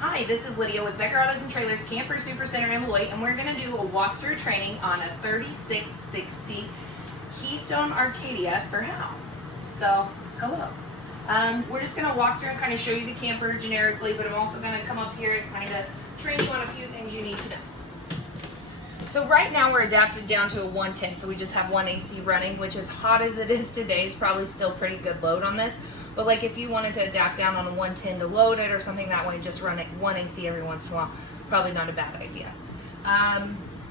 Hi, this is Lydia with Becker Autos and Trailers Camper Supercenter in Beloit, and we're going to do a walkthrough training on a 3660 Keystone Arcadia for Hal. So, hello. We're just going to walk through and kind of show you the camper generically, but I'm also going to come up here and kind of train you on a few things you need to know. So right now we're adapted down to a 110, so we just have one AC running, which as hot as it is today is probably still pretty good load on this. But like if you wanted to adapt down on a 110 to load it or something that way, just run it one AC every once in a while, probably not a bad idea.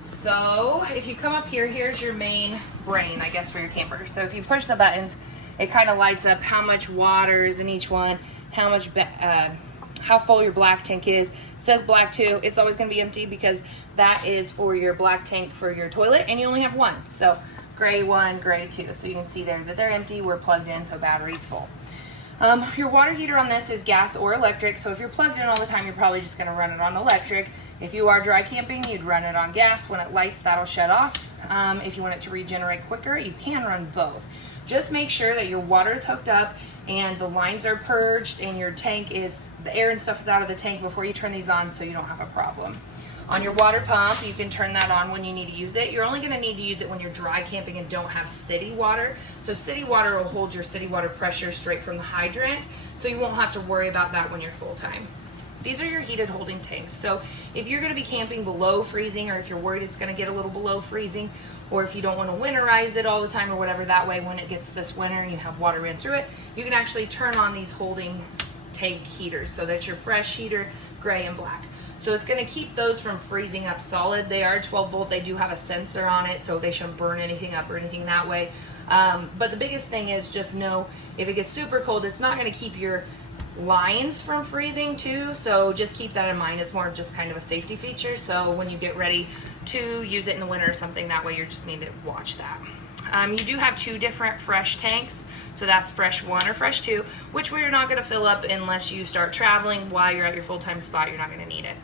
So if you come up here, here's your main brain, I guess, for your camper. So if you push the buttons, it kind of lights up how much water is in each one, how full your black tank is. It says black 2. It's always going to be empty because that is for your black tank for your toilet, and you only have one. So gray 1, gray 2. So you can see there that they're empty. We're plugged in, so battery's full. Your water heater on this is gas or electric, so if you're plugged in all the time, you're probably just going to run it on electric. If you are dry camping, you'd run it on gas. When it lights, that'll shut off. If you want it to regenerate quicker, you can run both. Just make sure that your water is hooked up and the lines are purged and your tank is, the air and stuff is out of the tank before you turn these on so you don't have a problem. On your water pump, you can turn that on when you need to use it. You're only going to need to use it when you're dry camping and don't have city water. So city water will hold your city water pressure straight from the hydrant, so you won't have to worry about that when you're full time. These are your heated holding tanks. So if you're going to be camping below freezing, or if you're worried it's going to get a little below freezing, or if you don't want to winterize it all the time or whatever, that way when it gets this winter and you have water in through it, you can actually turn on these holding tank heaters. So that's your fresh heater, gray and black. So it's going to keep those from freezing up solid. They are 12 volt. They do have a sensor on it, so they shouldn't burn anything up or anything that way. But the biggest thing is just know if it gets super cold, it's not going to keep your lines from freezing too. So just keep that in mind. It's more of just kind of a safety feature. So when you get ready to use it in the winter or something, that way you just need to watch that. You do have two different fresh tanks. So that's fresh 1 or fresh 2, which we're not going to fill up unless you start traveling while you're at your full-time spot. You're not going to need it.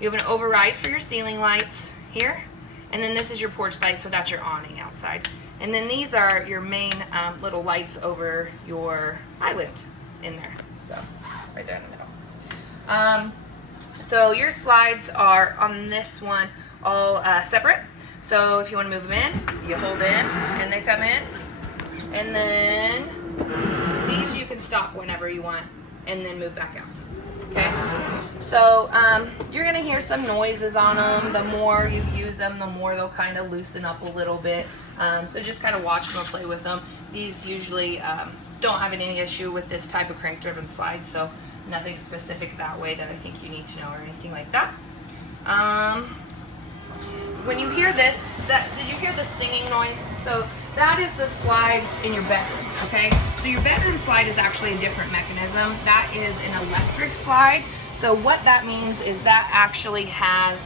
You have an override for your ceiling lights here. And then this is your porch light, so that's your awning outside. And then these are your main little lights over your island in there. So right there in the middle. So your slides are on this one all separate. So if you want to move them in, you hold in and they come in. And then these you can stop whenever you want and then move back out. Okay? So you're going to hear some noises on them. The more you use them, the more they'll kind of loosen up a little bit. So just kind of watch them and play with them. These usually don't have any issue with this type of crank-driven slide, so nothing specific that way that I think you need to know or anything like that. When you hear this, did you hear the singing noise? So that is the slide in your bedroom, okay? So your bedroom slide is actually a different mechanism. That is an electric slide. So what that means is that actually has